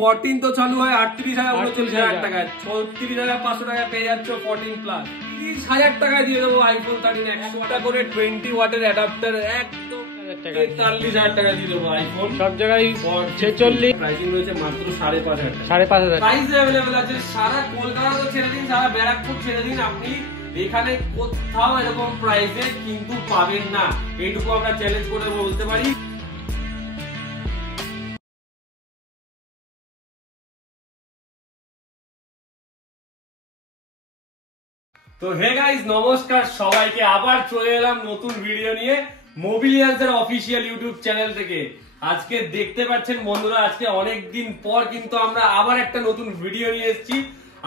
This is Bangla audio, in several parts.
14 তো চালু হয় 38,000 টাকায়, 36,500 টাকায় পেয়ে যাচ্ছ 14 প্লাস। 30,000 টাকায় দিয়ে দেবো আইফোন 13 100টা করে 20 ওয়াটের অ্যাডাপ্টার, একদম 43,000 টাকায় দিয়ে দেবো আইফোন। সব জায়গায় 46 প্রাইসিং রয়েছে মাত্র 5,500 টাকা। 5,500 প্রাইস অ্যাভেলেবল আছে সারা কলকাতা তো ছেড়ে দিন, সারা ব্যারাকপুর ছেড়ে দিন, আপনি এখানে কোথাও এরকম প্রাইসে কিন্তু পাবেন না, এইটুকু আমরা চ্যালেঞ্জ করে বলতে পারি। তো হে গাইস, নমস্কার সবাইকে, আবার চলে এলাম নতুন ভিডিও নিয়ে মোবিলিয়ান্সের অফিসিয়াল ইউটিউব চ্যানেল থেকে। আজকে দেখতে পাচ্ছেন বন্ধুরা, আজকে অনেক দিন পর কিন্তু আমরা আবার একটা নতুন ভিডিও নিয়ে এসেছি।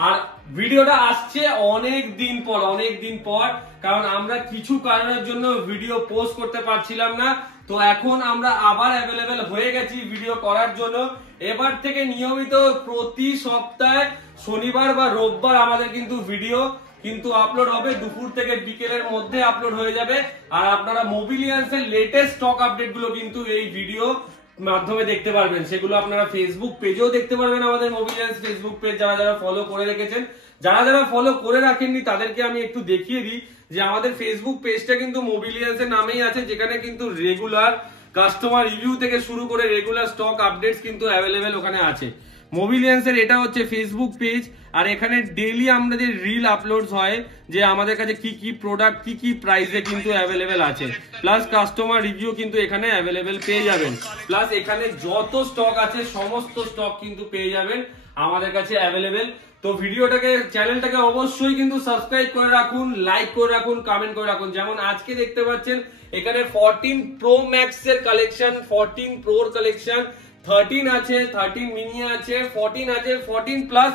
আর ভিডিওটা আসছে অনেক দিন পর, কারণ আমরা কিছু কারণের জন্য ভিডিও পোস্ট করতে পারছিলাম না। তো এখন আমরা আবার অ্যাভেলেবেল হয়ে গেছি ভিডিও করার জন্য। এবার থেকে নিয়মিত প্রতি সপ্তাহে শনিবার বা রোববার আমাদের কিন্তু ভিডিও কিন্তু আপলোড হবে, দুপুর থেকে বিকেলের মধ্যে আপলোড হয়ে যাবে। আর আপনারা মোবিলিয়ান্সের লেটেস্ট স্টক আপডেট গুলো কিন্তু এই ভিডিও মাধ্যমে দেখতে পারবেন। সেগুলো আপনারা ফেসবুক পেজেও দেখতে পারবেন, আমাদের মোবিলিয়ান্স ফেসবুক পেজ যারা যারা ফলো করে রেখেছেন। যারা যারা ফলো করে রাখেননি তাদেরকে আমি একটু দেখিয়ে দিই যে আমাদের ফেসবুক পেজটা কিন্তু মোবিলিয়ান্সের নামেই আছে, যেখানে কিন্তু রেগুলার কাস্টমার রিভিউ থেকে শুরু করে রেগুলার স্টক আপডেটস কিন্তু অ্যাভেলেবেল ওখানে আছে। মোবিলিয়ান্সের এটা হচ্ছে ফেসবুক পেজ, আর এখানে ডেইলি আমাদের রিল আপলোডস হয় যে আমাদের কাছে কি কি প্রোডাক্ট কি কি প্রাইসে কিন্তু অ্যাভেলেবেল আছে, প্লাস কাস্টমার রিভিউ কিন্তু এখানে অ্যাভেলেবেল পেয়ে যাবেন। প্লাস এখানে যত স্টক আছে সমস্ত স্টক কিন্তু পেয়ে যাবেন আমাদের কাছে অ্যাভেলেবেল। তো ভিডিওটাকে চ্যানেলটাকে অবশ্যই কিন্তু সাবস্ক্রাইব করে রাখুন, লাইক করে রাখুন, কমেন্ট করে রাখুন। যেমন আজকে দেখতে পাচ্ছেন এখানে 14 প্রো ম্যাক্স এর কালেকশন, 14 প্রোর কালেকশন, 13 আছে, 13 মিনি আছে, 14 আছে, 14 প্লাস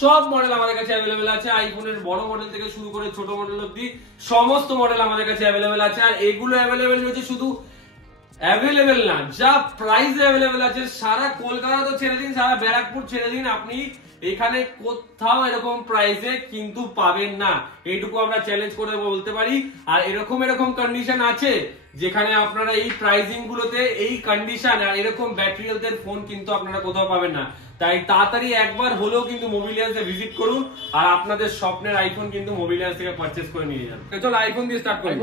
সব মডেল আমাদের কাছে অ্যাভেলেবেল আছে। আইফোনের বড় মডেল থেকে শুরু করে ছোট মডেল অবধি সমস্ত মডেল আমাদের কাছে অ্যাভেলেবেল আছে। আর এগুলো অ্যাভেলেবেল রয়েছে শুধু অ্যাভেলেবেল না, যা প্রাইস অ্যাভেলেবেল আছে সারা কলকাতা তো ছেড়ে দিন, সারা ব্যারাকপুর ছেড়ে দিন, আপনি এখানে কোথাও এরকম প্রাইসে কিন্তু পাবেন না, এইটুকু আমরা চ্যালেঞ্জ করে বলতে পারি। আর এরকম কন্ডিশন আছে যেখানে আপনারা এই প্রাইসিং গুলোতে এই কন্ডিশন আর এরকম ব্যাটারি হেলথের ফোন কিন্তু আপনারা কোথাও পাবেন না। তাই তাড়াতাড়ি একবার হলেও কিন্তু মোবিলিয়ান্সে ভিজিট করুন আর আপনাদের স্বপ্নের আইফোন কিন্তু মোবিলিয়ান্স থেকে পারচেজ করে নিয়ে যান। চলো আইফোন দিয়ে স্টার্ট করি।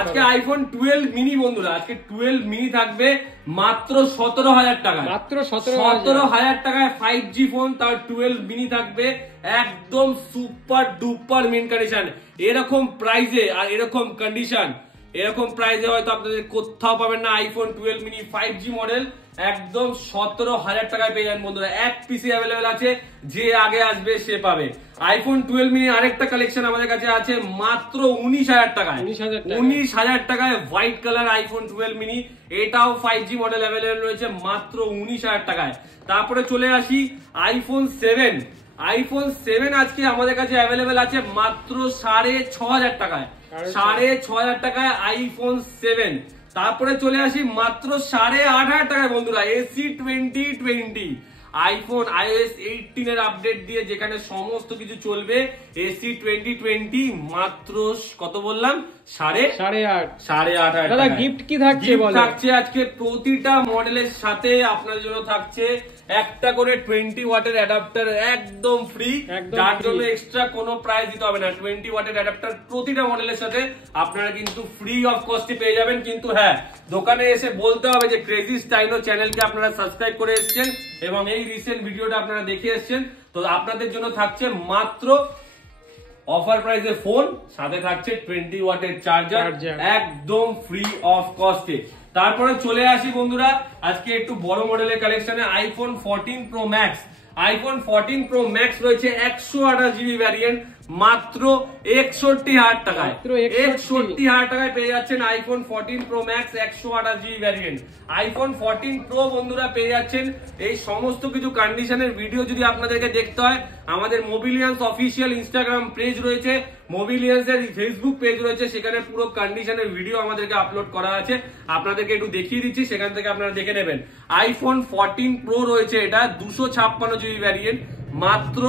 আজকে আইফোন 12 মিনি বন্ধুরা, আজকে 12 মিনি থাকবে মাত্র 17,000 টাকা, মাত্র 17,000 টাকায় 5G ফোন, তার 12 মিনি থাকবে একদম সুপার ডুপার মিন কন্ডিশন। এরকম প্রাইসে আর এরকম কন্ডিশন এরকম প্রাইসে হয়তো আপনাদের কোথাও পাবেন না। আইফোন 12 মিনি 5G মডেল একদম 17,000 টাকায় পেয়ে যান বন্ধুরা। এক পিসি অ্যাভেলেবেল আছে, যে আগে আসবে সে পাবে। আইফোন 12 মিনি আরেকটা কালেকশন আমাদের কাছে আছে মাত্র 19,000 টাকায়, 19,000 টাকায় হোয়াইট কালার আইফোন 12 মিনি, এটাও 5G মডেল অ্যাভেলেবেল রয়েছে মাত্র 19,000 টাকায়। তারপরে চলে আসি আইফোন 7, আইফোন 7 আজকে আমাদের কাছে অ্যাভেলেবেল আছে মাত্র 6,500 টাকায়, 6,500 টাকায় আইফোন 7। তারপরে চলে আসি মাত্র 8,500 টাকায় বন্ধুরা এসি 2020 আইফোন iOS 18 এর আপডেট দিয়ে যেখানে সমস্ত কিছু চলবে। এসি 2020 মাত্র কত বললাম, 8,500 দাদা গিফট কি থাকছে বলো? থাকছে আজকে প্রতিটা মডেলের সাথে আপনার জন্য থাকছে একটা করে 20 ওয়াটের অ্যাডাপ্টার একদম ফ্রি, যার জন্য এক্সট্রা কোনো প্রাইস দিতে হবে না। 20 ওয়াটের অ্যাডাপ্টার প্রতিটা মডেলের সাথে আপনারা কিন্তু ফ্রি অফ কস্টে পেয়ে যাবেন। কিন্তু হ্যাঁ, দোকানে এসে বলতে হবে যে ক্রেজি স্টাইলো চ্যানেলকে আপনারা সাবস্ক্রাইব করে এসেছেন এবং এই রিসেন্ট ভিডিওটা আপনারা দেখে এসেছেন। তো আপনাদের জন্য থাকছে মাত্র অফার প্রাইসে ফোন, সাথে থাকছে 20 ওয়াটের চার্জার একদম ফ্রি অফ কস্টে। তারপরে চলে আসি বন্ধুরা আজকে একটু বড় মডেলের কালেকশনে। IPhone 14 pro max, iPhone 14 pro max রয়েছে 128GB ভ্যারিয়েন্ট মাত্র 61,000 টাকায়, 61,000 টাকায় পেয়ে যাচ্ছেন iPhone 14 pro max 128GB variant. IPhone 14 pro বন্ধুরা পেয়ে যাচ্ছেন। এই সমস্ত কিছু কন্ডিশনের ভিডিও যদি আপনাদেরকে দেখতে হয়, আমাদের মোবিলিয়ান্স অফিসিয়াল ইনস্টাগ্রাম পেজ রয়েছে, মোবিলিয়ান্সের ফেসবুক পেজ রয়েছে, সেখানে পুরো কন্ডিশনের ভিডিও আমাদেরকে আপলোড করা আছে। আপনাদেরকে একটু দেখিয়ে দিচ্ছি, সেখান থেকে আপনারা দেখে নেবেন। আইফোন 14 প্রো রয়েছে, এটা 256GB ভ্যারিয়েন্ট মাত্র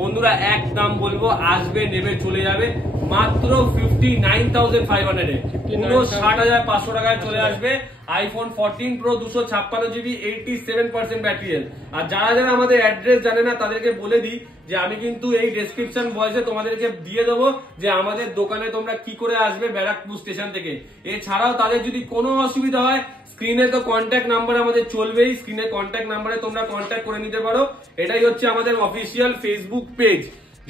বন্ধুরা এক দাম বলবো, আসবে নেবে চলে যাবে মাত্র 59,500 এ, পুরো 60,500 টাকায় চলে আসবে iPhone 14 pro 256 GB 87% battery health. আর যারা যারা আমাদের অ্যাড্রেস জানে না তাদেরকে বলে দিই যে আমি কিন্তু এই ডেসক্রিপশন বক্সে তোমাদেরকে দিয়ে দেবো যে আমাদের দোকানে তোমরা কি করে আসবে ব্যারাকপুর স্টেশন থেকে। এছাড়াও তাদের যদি কোনো অসুবিধা হয় স্ক্রিনে তো কন্ট্যাক্ট নাম্বার আমাদের চলবেই, স্ক্রিনে কন্ট্যাক্ট নাম্বারে তোমরা কন্ট্যাক্ট করে নিতে পারো। এটাই হচ্ছে আমাদের অফিসিয়াল ফেসবুক পেজ,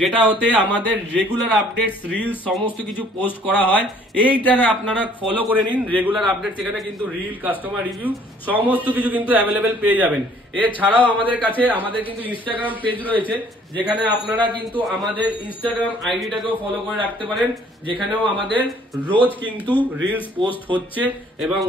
যেটা হতে আমাদের রেগুলার আপডেটস রিলস সমস্ত কিছু পোস্ট করা হয়। এইটা আপনারা ফলো করে নিন, রেগুলার আপডেটস। এখানে কিন্তু রিল, কাস্টমার রিভিউ সমস্ত কিছু কিন্তু অ্যাভেলেবেল পেয়ে যাবেন। এছাড়াও আমাদের কাছে আমাদের কিন্তু ইনস্টাগ্রাম পেজ রয়েছে, যেখানে আপনারা কিন্তু আমাদের ইনস্টাগ্রাম আইডিটাকেও ফলো করে রাখতে পারেন, যেখানেও আমাদের রোজ কিন্তু রিলস পোস্ট হচ্ছে এবং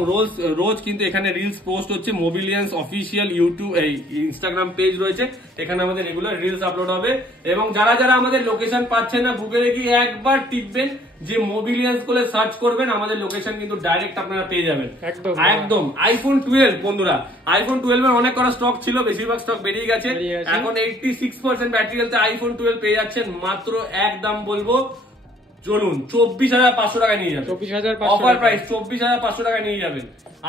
রোজ কিন্তু এখানে রিলস পোস্ট হচ্ছে। মোবিলিয়ান্স অফিসিয়াল ইউটিউব এই ইনস্টাগ্রাম পেজ রয়েছে, এখানে আমাদের রেগুলার রিলস আপলোড হবে। এবং যারা যারা আমাদের লোকেশন পাচ্ছেন না, গুগলে গিয়ে একবার টিপবেন যে মোবিলিয়ান্স করে সার্চ করবেন, আমাদের লোকেশন কিন্তু ডাইরেক্ট আপনারা পেয়ে যাবেন একদম। আইফোন 12 বন্ধুরা, আইফোন 12 এর অনেক কটা স্টক ছিল, বেশিরভাগ স্টক বেরিয়ে গেছে। এখন 86% ব্যাটারি হেলথে আইফোন 12 পেয়ে যাচ্ছেন মাত্র এক দাম বলবো, চলুন 24,500 টাকা নিয়ে যাবেন। অফার প্রাইস 24,500 টাকা নিয়ে যাবেন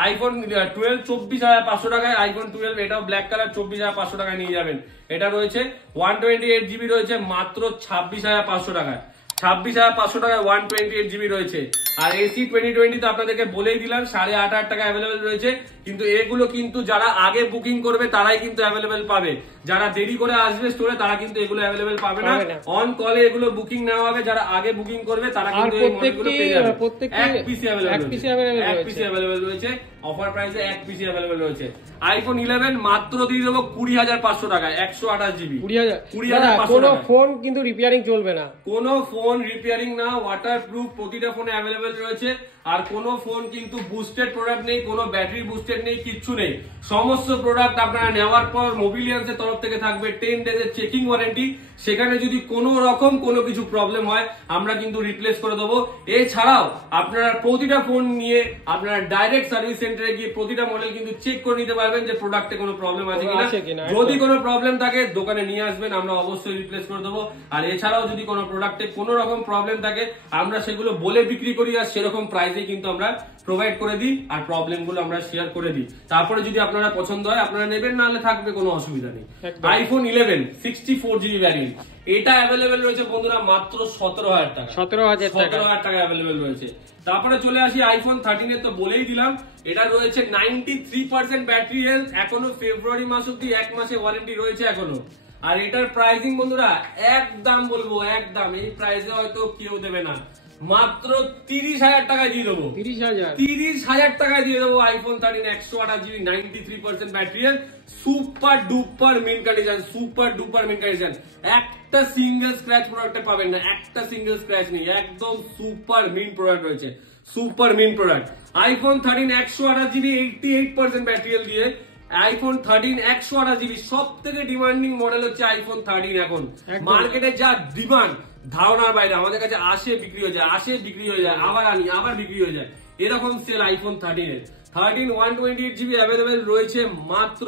আইফোন 12, 24,500 টাকায় আইফোন 12। এটাও ব্ল্যাক কালার, 24,500 টাকা নিয়ে যাবেন। এটা রয়েছে 128 জিবি রয়েছে মাত্র 26,500 টাকায়। 26,500 টাকায় 128 জিবি রয়েছে। আর এসি 2020 তো আপনাদেরকে বলেই দিলাম 8,500 টাকা অ্যাভেলেবেল রয়েছে। কিন্তু এগুলো কিন্তু যারা আগে বুকিং করবে তারাই কিন্তু অ্যাভেলেবেল পাবে, যারা দেরি করে আসবে স্টোরে তারা কিন্তু এগুলো অ্যাভেলেবেল পাবে না। অন কলে এগুলো বুকিং নেওয়া হবে, যারা আগে বুকিং করবে তারা কিন্তু এই মডেলগুলো পেয়ে যাবে। এক পিসি অ্যাভেলেবেল রয়েছে, অফার প্রাইসে এক পিসি অ্যাভেলেবেল রয়েছে। আইফোন 11 মাত্র দিয়ে দেবো 20,500 টাকায়, 128 জিবি 20,500। কোনো ফোন কিন্তু রিপেয়ারিং চলবে না, কোনো ফোন রিপেয়ারিং না, ওয়াটারপ্রুফ প্রতিটা ফোনে অ্যাভেলেবেল রয়েছে। আর কোনো ফোন কিন্তু বুস্টেড প্রোডাক্ট নেই, কোনো ব্যাটারি বুস্টেড নেই, কিচ্ছু নেই। সমস্ত প্রোডাক্ট আপনারা নেওয়ার পর মোবিলিয়ান্সের তরফ থেকে থাকবে 10 ডেজের চেকিং ওয়ারেন্টি। সেখানে যদি কোনো রকম কোনো কিছু প্রবলেম হয় আমরা কিন্তু রিপ্লেস করে দেবো। এছাড়াও আপনারা প্রতিটা ফোন নিয়ে আপনারা ডাইরেক্ট সার্ভিস সেন্টারে গিয়ে প্রতিটা মডেল কিন্তু চেক করে নিতে পারবেন যে প্রোডাক্টে কোনো প্রবলেম আছে কিনা। যদি কোনো প্রবলেম থাকে দোকানে নিয়ে আসবেন, আমরা অবশ্যই রিপ্লেস করে দেবো। আর এছাড়াও যদি কোনো প্রোডাক্টে কোনো রকম প্রবলেম থাকে আমরা সেগুলো বলে বিক্রি করি, আর সেরকম প্রাইসে কিন্তু আমরা প্রোভাইড করে দিই, আর প্রবলেম গুলো আমরা শেয়ার করে দিই। তারপরে যদি আপনারা পছন্দ হয় আপনারা নেবেন, না হলে থাকবে, কোনো অসুবিধা নেই। আইফোন 11 64 জিবি ভ্যারিয়েন্ট, এটা অ্যাভেলেবেল রয়েছে বন্ধুরা মাত্র 17,000 টাকা। 17,000 টাকা অ্যাভেলেবেল রয়েছে। তারপরে চলে আসি আইফোন 13 এর, তো বলেই দিলাম এটা রয়েছে 93% ব্যাটারি হেলথ, এখনো ফেব্রুয়ারি মাস অব্দি 1 মাসে ওয়ারেন্টি রয়েছে এখনো। আর এটার প্রাইসিং বন্ধুরা একদম বলবো, একদম এই প্রাইসে হয়তো কেউ দেবে না, মাত্র 30,000 টাকায় দিয়ে দেবো। 30,000 টাকায় দিয়ে দেবো iPhone 13 128 GB 93% battery health, super duper mint condition, super duper mint condition. একটা সিঙ্গেল স্ক্র্যাচ প্রোডাক্টে পাবেন না, একটা সিঙ্গেল স্ক্র্যাচ নেই, একদম সুপার মিন প্রোডাক্ট রয়েছে, super mint product. IPhone 13 128 GB 88% battery health দিয়ে আইফোন 13 128 জিবি সব থেকে ডিমান্ডিং মডেল হচ্ছে আইফোন 13। এখন মার্কেটে যা ডিমান্ড ধারণার বাইরে, আমাদের কাছে আসে বিক্রি হয়ে যায়, আসে বিক্রি হয়ে যায়, আবার আনি আবার বিক্রি হয়ে যায়, এরকম সেল আইফোন 13 এর। 13 128 জিবি অ্যাভেলেবেল রয়েছে মাত্র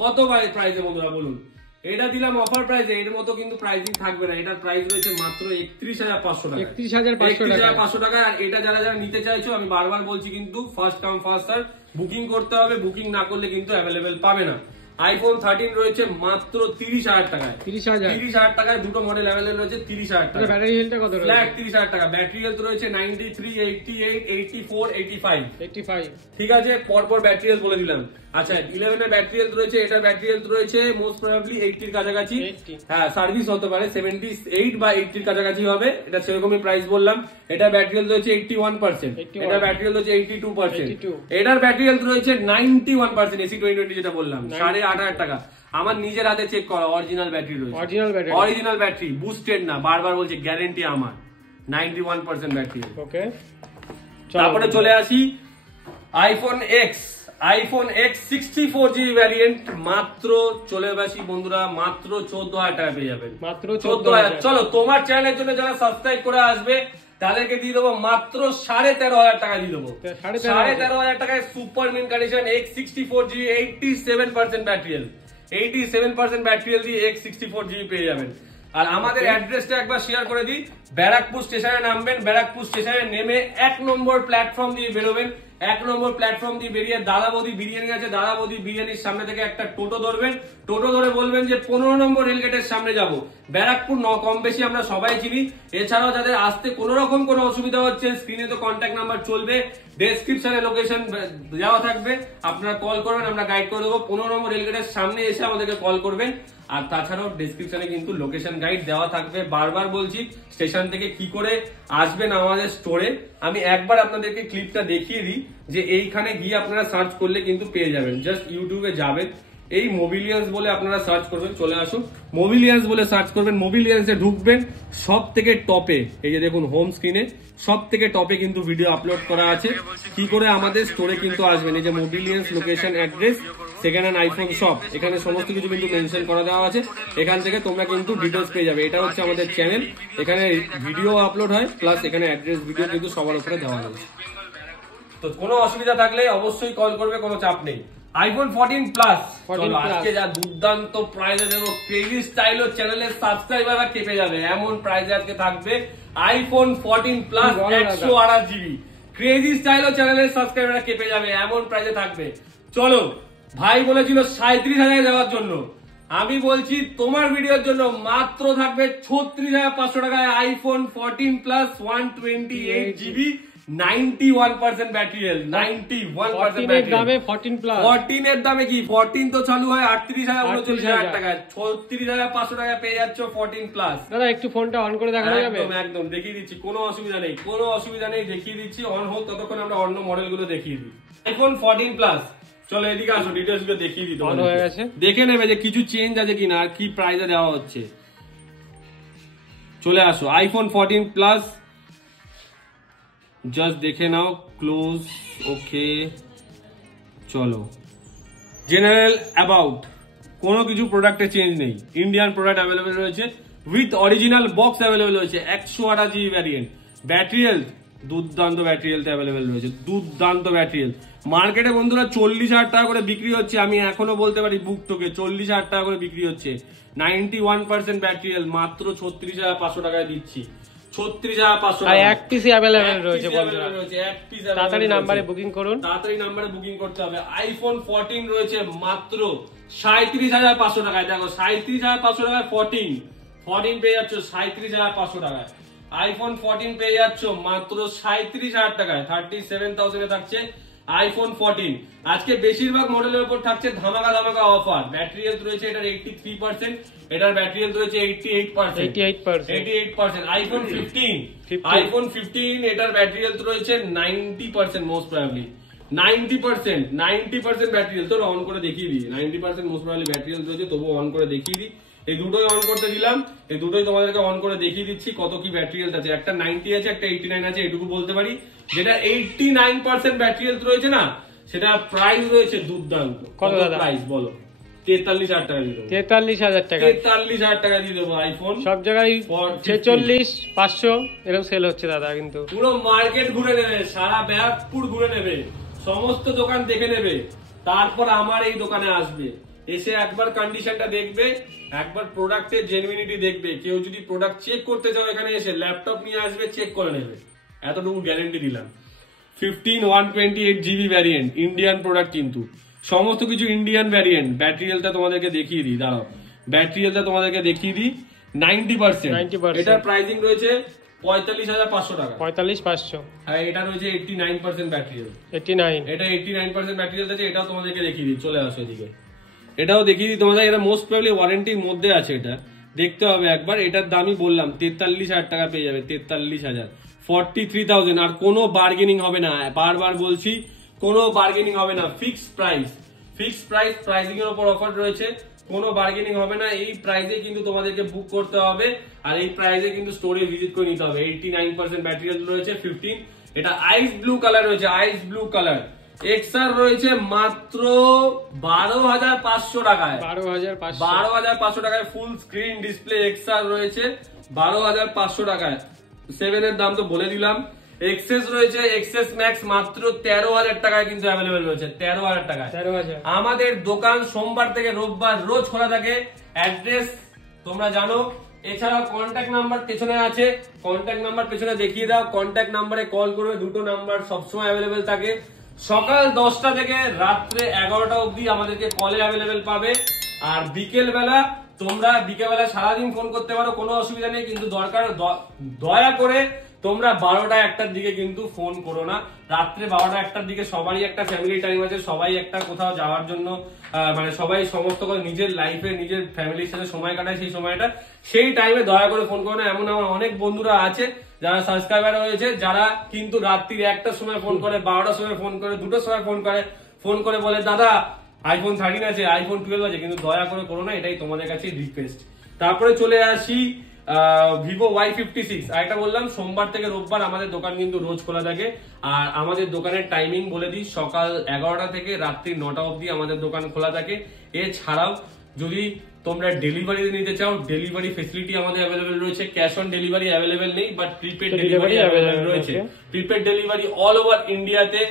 কত প্রাইসে বন্ধুরা বলুন? এটা দিলাম অফার প্রাইসে, এর মতো কিন্তু প্রাইসিং থাকবে না। এটার প্রাইস রয়েছে মাত্র 31,500 টাকা, 31,500 টাকা। আর এটা যারা যারা নিতে চাইছো আমি বারবার বলছি কিন্তু first come first serve, booking করতে হবে, বুকিং না করলে কিন্তু অ্যাভেলেবেল পাবে না। আইফোন 13 রয়েছে মাত্র 30,000 টাকায়, 30,000 টাকায় দুটো মডেল অ্যাভেলেবল রয়েছে। 30,000 টাকা ব্যাটারি হেলথ, কত রয়েছে? ফ্ল্যাট 30,000 টাকা ব্যাটারি হেলথ রয়েছে 93, 88, 84, 85। ঠিক আছে, পরপর ব্যাটারি হেলথ বলে দিলাম। আচ্ছা 11 এর ব্যাটারি হেলথ রয়েছে, এটা ব্যাটারি হেলথ রয়েছে মোস্ট প্রবাবলি 80 এর কাছাকাছি। হ্যাঁ, সার্ভিস হতে পারে 78 বা 80 এর কাছাকাছি হবে, এটা সেরকমই প্রাইস বললাম। এটা ব্যাটারি হেলথ রয়েছে 81%, এটা ব্যাটারি হেলথ রয়েছে 82%, এটার ব্যাটারি হেলথ রয়েছে 91%। এসি 2020 যেটা বললাম 8,500 টাকা। আমার নিজের হাতে চেক করা অরিজিনাল ব্যাটারি রয়েছে, অরিজিনাল ব্যাটারি, বুস্টেড না, বারবার বলছি গ্যারান্টি আমার 91% ব্যাটারি। ওকে, তারপরে চলে আসি iPhone x, iPhone x 64 GB variant, মাত্র চলে আসি বন্ধুরা মাত্র 14,000 টাকা পেয়ে যাবেন, মাত্র 14,000। চলো তোমার চ্যানেলের জন্য যারা সাবস্ক্রাইব করে আসবে তাদেরকে দিয়ে দেবো মাত্র 13,500 টাকা দিয়ে দেবো, 13,500 টাকায় super mint condition x 64 GB 87% battery health. 87% battery health দিয়ে X64GB পেয়ে যাবেন। আর আমাদের অ্যাড্রেসটা একবার শেয়ার করে দিই, ব্যারাকপুর স্টেশনে নামবেন, ব্যারাকপুর স্টেশনে নেমে 1 নম্বর প্ল্যাটফর্ম দিয়ে বেরোবেন, 1 নম্বর প্ল্যাটফর্ম দিয়ে বেরিয়ে দাদা বৌদি বিরিয়ানি আছে, দাদা বৌদি বিরিয়ানির সামনে থেকে একটা টোটো ধরবেন, টোটো ধরে বলবেন যে 15 নম্বর রেলগেটের সামনে যাব। ব্যারাকপুর কম বেশি আমরা সবাই চিনি। এছাড়াও যাদের আসতে কোনো রকম কোনো অসুবিধা হচ্ছে, স্ক্রিনে তো কন্ট্যাক্ট নাম্বার চলবে, ডেসক্রিপশনে লোকেশন দেওয়া থাকবে, আপনারা কল করবেন, আমরা গাইড করে দেবো। 15 নম্বর রেলগেটের সামনে এসে আমাদেরকে কল করবেন। আর তাছাড়াও ডেসক্রিপশনে কিন্তু লোকেশন গাইড দেওয়া থাকবে। বারবার বলছি, স্টেশন থেকে কি করে আসবেন আমাদের স্টোরে, আমি একবার আপনাদেরকে ক্লিপটা দেখিয়ে দিই যে এইখানে গিয়ে আপনারা সার্চ করলে কিন্তু পেয়ে যাবেন। জাস্ট ইউটিউবে যাবেন, এই মোবিলিয়ান্স বলে আপনারা সার্চ করবেন, চলে আসুন, মোবিলিয়ান্স বলে সার্চ করবেন, মোবিলিয়ান্সে ঢুকবেন, সব থেকে টপে এই যে দেখুন হোম স্ক্রিনে সব থেকে টপে কিন্তু ভিডিও আপলোড করা আছে, কি করে আমাদের স্টোরে কিন্তু আসবেন। এই যে Mobilians location address, second hand iPhone shop, এখানে সমস্ত কিছু কিন্তু মেনশন করা দেওয়া আছে। এখান থেকে তোমরা কিন্তু ডিটেলস পেয়ে যাবে। এটা হচ্ছে আমাদের চ্যানেল, এখানে ভিডিও আপলোড হয়, প্লাস এখানে অ্যাড্রেস ভিডিও কিন্তু সবার উপরে দেওয়া যাবে। তো কোনো অসুবিধা থাকলে অবশ্যই কল করবে, কোনো চাপ নেই। আইফোন 14 প্লাস আজকে যা দুর্দান্ত প্রাইজে দেবো, ক্রেজি স্টাইল চ্যানেলের সাবস্ক্রাইবাররা কেঁপে যাবে, এমন প্রাইজে আজকে থাকবে iPhone 14 plus 128GB। Crazy style চ্যানেলের সাবস্ক্রাইবাররা কেঁপে যাবে, এমন প্রাইজে থাকবে। চলো, ভাই বলেছিল 37,000 দেওয়ার জন্য, আমি বলছি তোমার ভিডিওর জন্য মাত্র থাকবে 36,500 টাকায় iPhone 14 plus 128GB, 91% battery health, 91% battery দামে 14 প্লাস। 14 এর দামে কি 14 তো চালু হয় 38,000 39,000 টাকায়, 36,500 টাকায় পেয়ে যাচ্ছ 14 প্লাস। দাদা একটু ফোনটা অন করে দেখানো যাবে? একদম একদম দেখিয়ে দিচ্ছি, কোনো অসুবিধা নেই, কোনো অসুবিধা নেই, দেখিয়ে দিচ্ছি। অন হোক ততক্ষণ আমরা অন্য মডেল গুলো দেখিয়ে দিই। আইফোন 14 প্লাস, চলো এদিকে আসো, ডিটেইলস গুলো দেখিয়ে দিই তোমাদের। হয়ে গেছে, দেখে নেবে যে কিছু চেঞ্জ আছে কিনা আর কি প্রাইসে দেওয়া হচ্ছে। চলে আসো, আইফোন 14 প্লাস জাস্ট দেখে নাও, ক্লোজ, ওকে। চলো, জেনারেল অ্যাবাউট, কোনো কিছু প্রোডাক্টে চেঞ্জ নেই, ইন্ডিয়ান প্রোডাক্ট অ্যাভেলেবেল রয়েছে, উইথ অরিজিনাল বক্স অ্যাভেলেবেল রয়েছে, 128GB ভ্যারিয়েন্ট। ব্যাটারি হেলথ দুর্দান্ত, ব্যাটারি হেলথ অ্যাভেলেবেল রয়েছে, দুর্দান্ত ব্যাটারি হেলথ। মার্কেটে বন্ধুরা 40,000 টাকা করে বিক্রি হচ্ছে, আমি এখনো বলতে পারি বুক টোকে 40,000 টাকা করে বিক্রি হচ্ছে। 91% ব্যাটারি হেলথ মাত্র 36,500 টাকায় দিচ্ছি। 36,500 টাকা, এক পিস अवेलेबल রয়েছে বন্ধুরা, এক পিস। তাড়াতাড়ি নম্বরে বুকিং করুন, তাড়াতাড়ি নম্বরে বুকিং করতে হবে। আইফোন 14 রয়েছে মাত্র 37,500 টাকায়। দেখো 37,500 টাকায় 14 পেয়ে যাচ্ছ 37,500 টাকায়। আইফোন 14 পেয়ে যাচ্ছ মাত্র 37,000 টাকায়, 37,000 এ থাকছে আইফোন 14। আজকে বেশিরভাগ মডেলের উপর থাকছে ধামাকা ধামাকা অফার। ব্যাটারি হেলথ রয়েছে এটার 83%, এটার ব্যাটারি হেলথ রয়েছে 88%। আইফোন 15 এটার ব্যাটারি হেলথ রয়েছে 90%, most probably 90% battery health. On করে দেখিয়ে দিই, 90% মোস্ট প্রবাবলি ব্যাটারি হেলথ রয়েছে, তবুও অন করে দেখিয়ে দিই। এই দুটোই অন করতে দিলাম, এই দুটোই তোমাদেরকে অন করে দেখিয়ে দিচ্ছি কত কি ব্যাটারি হেলথ আছে। একটা 90 আছে, একটা 89 আছে, এটুকু বলতে পারি। যেটা 89% ব্যাটারি হেলথ রয়েছে না, সেটা প্রাইস রয়েছে দুর্দান্ত। কত প্রাইস বলো? 43,000 টাকা দিয়ে দেবো। 43,000 টাকা, 43,000 টাকা দিয়ে দেবো আইফোন। সব জায়গায় 46,500 এরকম সেল হচ্ছে দাদা, কিন্তু পুরো মার্কেট ঘুরে নেবে, সারা ব্যারাকপুর ঘুরে নেবে, সমস্ত দোকান দেখে নেবে, তারপর আমার এই দোকানে আসবে, এসে একবার কন্ডিশনটা দেখবে, একবার প্রোডাক্টের জেনুইনিটি দেখবে। কেউ যদি প্রোডাক্ট চেক করতে চাও এখানে এসে ল্যাপটপ নিয়ে আসবে, চেক করে নেবে, এতটুকু গ্যারেন্টি দিলাম। 15 128GB ভ্যারিয়েন্ট, ইন্ডিয়ান প্রোডাক্ট, কিন্তু সমস্ত কিছু ইন্ডিয়ান ভ্যারিয়েন্ট। ব্যাটারি হেলথটা তোমাদেরকে দেখিয়ে দিই, দাঁড়াও, ব্যাটারি হেলথটা তোমাদেরকে দেখিয়ে দিই। 90%, এটার প্রাইসিং রয়েছে 45,500 টাকা, 45,500। আর এটা রয়েছে 89% ব্যাটারি হেলথ, 89, এটা 89% ব্যাটারি হেলথ আছে। এটাও তোমাদেরকে দেখিয়ে দিই, চলে আসো এদিকে, এটাও দেখিয়ে দিই তোমাদের। এটা মোস্ট প্রবাবলি ওয়ারেন্টির মধ্যে আছে, এটা দেখতে হবে একবার। এটার দামই বললাম 43,000 টাকা পেয়ে যাবে, 43,000, 43,000। আর কোনো বার্গেনিং হবে না, বারবার বলছি, কোনো বার্গেনিং হবে না, ফিক্সড প্রাইস, প্রাইসিং এর উপর অফার রয়েছে, কোনো বার্গেনিং হবে না। এই প্রাইসে কিন্তু তোমাদেরকে বুক করতে হবে, আর এই প্রাইসে কিন্তু স্টোরে ভিজিট করে নিতে হবে। 89% ব্যাটারি হেলথ রয়েছে 15, এটা আইস ব্লু কালার রয়েছে, আইস ব্লু কালার। এক্সআর রয়েছে মাত্র 12,500 টাকায়, 12,500 টাকায় ফুল স্ক্রিন ডিসপ্লে এক্সআর রয়েছে 12,500 টাকায়। 7 এর দাম তো বলে দিলাম, এক্সেস রয়েছে, এক্সেস ম্যাক্স মাত্র 13,000 টাকায় কিন্তু অ্যাভেলেবেল রয়েছে, 13,000 টাকায়। 13,000। আমাদের দোকান সোমবার থেকে রোববার রোজ খোলা থাকে। অ্যাড্রেস তোমরা জানো। এছাড়াও কন্ট্যাক্ট নাম্বার পেছনে আছে, কন্ট্যাক্ট নাম্বার পেছনে দেখিয়ে দাও, কন্ট্যাক্ট নাম্বারে কল করবে। দুটো নাম্বার সবসময় অ্যাভেলেবেল থাকে। সকাল 10টা থেকে রাত্রে 11টা অবধি আমাদেরকে কলে অ্যাভেলেবেল পাবে। আর বিকেলবেলা তোমরা বিকেলবেলা সারাদিন ফোন করতে পারো, কোনো অসুবিধা নেই, কিন্তু দয়া করে তোমরা 12টা 1টার দিকে কিন্তু ফোন করো না। রাত্রে 12টা 1টার দিকে সবারই একটা ফ্যামিলি টাইম আছে, সবাই একটা কোথাও যাওয়ার জন্য মানে সবাই সমস্ত নিজের লাইফে নিজের ফ্যামিলির সাথে সময় কাটায়, সেই টাইমে দয়া করে ফোন করো না। এমন আমার অনেক বন্ধুরা আছে যারা সাবস্ক্রাইবার হয়েছে, যারা কিন্তু রাত্রির 1টার সময় ফোন করে, 12টার সময় ফোন করে, 2টার সময় ফোন করে বলে দাদা আইফোন 13 আছে, আইফোন 12 আছে, কিন্তু দয়া করে করো না, এটাই তোমাদের কাছে রিকোয়েস্ট। তারপরে চলে আসি ভিভো Y56। আর এটা বললাম সোমবার থেকে রোববার আমাদের দোকান কিন্তু রোজ খোলা থাকে। আর আমাদের দোকানের টাইমিং বলে দিই, সকাল 11টা থেকে রাত্রি 9টা অবধি আমাদের দোকান খোলা থাকে। এছাড়াও যদি তোমরা ডেলিভারি নিতে চাও, ডেলিভারি ফেসিলিটি আমাদের অ্যাভেলেবেল রয়েছে। ক্যাশ অন ডেলিভারি অ্যাভেলেবেল নেই, বাট প্রিপেড ডেলিভারি অ্যাভেলেবেল রয়েছে। প্রিপেড ডেলিভারি অল ওভার ইন্ডিয়াতে,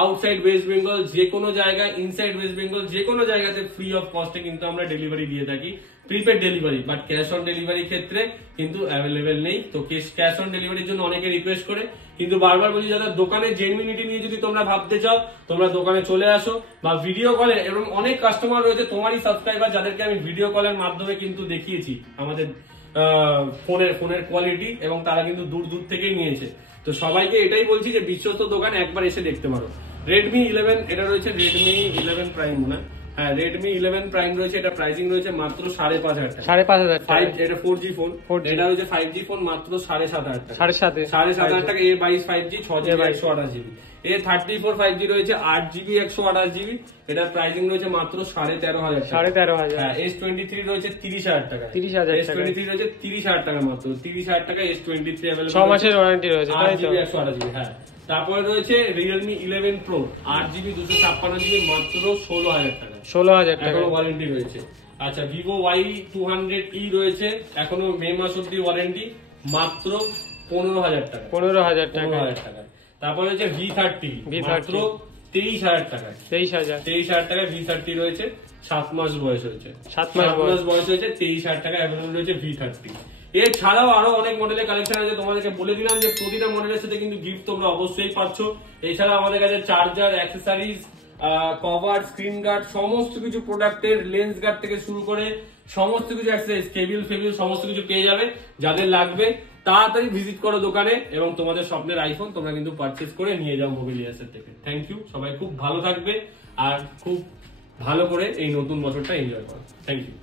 আউটসাইড ওয়েস্ট বেঙ্গল যে কোনো জায়গায়, ইনসাইড ওয়েস্ট বেঙ্গল যে কোনো জায়গাতে ফ্রি অফ কস্টে কিন্তু আমরা ডেলিভারি দিয়ে থাকি। Prepaid delivery, but cash on delivery ক্ষেত্রে কিন্তু অ্যাভেলেবেল নেই। তো ক্যাশ অন ডেলিভারির জন্য অনেকে রিকোয়েস্ট করে, কিন্তু বারবার বলি যারা দোকানের জেনুইনিটি নিয়ে যদি তোমরা ভাবতে চাও, তোমরা দোকানে চলে আসো বা ভিডিও কলে। এবং অনেক কাস্টমার রয়েছে তোমারই সাবস্ক্রাইবার যাদেরকে আমি ভিডিও কলের মাধ্যমে কিন্তু দেখিয়েছি আমাদের ফোনের কোয়ালিটি, এবং তারা কিন্তু দূর দূর থেকেই নিয়েছে। তো সবাইকে এটাই বলছি যে বিশ্বস্ত দোকান একবার এসে দেখতে পারো। রেডমি 11 এটা রয়েছে, রেডমি 11 প্রাইম না, হ্যাঁ রেডমি 11 প্রাইম রয়েছে। এটা প্রাইসিং রয়েছে মাত্র 5,500 টাকা। 5,500 টাকা। এটা 4G ফোন, এটা রয়েছে 5G ফোন মাত্র 7,500 টাকা। 7,500 টাকা। A22 5G 6GB 128GB। A34 5G রয়েছে 8GB 128GB। এটার প্রাইসিং রয়েছে মাত্র 13,500 টাকা। 13,500। হ্যাঁ S23 রয়েছে 30,000 টাকা। S23 রয়েছে 30,000 টাকা মাত্র। 30,000 টাকা S23 अवेलेबल। 6 মাসের ওয়ারেন্টি রয়েছে, তাই তো? 8GB 128GB। হ্যাঁ। তারপরে রয়েছে Realme 11 Pro 8GB 256GB মাত্র 16,000 টাকা। 16,000 টাকা এখনো ওয়ারেন্টি রয়েছে। আচ্ছা, Vivo Y200e রয়েছে, এখনো মে মাস অব্দি ওয়ারেন্টি, মাত্র 15,000 টাকা। 15,000 টাকা। তারপরে হচ্ছে V30 মাত্র 23,000 টাকা। 23,000 টাকা V30 রয়েছে, 7 মাস বয়স হয়েছে। 7 মাস বয়স হয়েছে, 23,000 টাকা অ্যাভেলেবল রয়েছে V30। এছাড়াও আরো অনেক মডেলের কালেকশন আছে। তোমাদেরকে বলে দিলাম যে প্রতিটা মডেলের সাথে কিন্তু গিফট তোমরা অবশ্যই পাচ্ছ। এছাড়া আমাদের কাছে charger, accessories, cover, screen guard, সমস্ত কিছু প্রোডাক্টের লেন্স গার্ড থেকে শুরু করে সমস্ত কিছু অ্যাক্সেসরিজ, কেবিল সমস্ত কিছু পেয়ে যাবে। যাদের লাগবে তাড়াতাড়ি ভিজিট করো দোকানে, এবং তোমাদের স্বপ্নের আইফোন তোমরা কিন্তু পারচেজ করে নিয়ে যাও মোবিলিয়াসের থেকে। থ্যাংক ইউ, সবাই খুব ভালো থাকবে আর খুব ভালো করে এই নতুন বছরটা এনজয় করো। Thank you.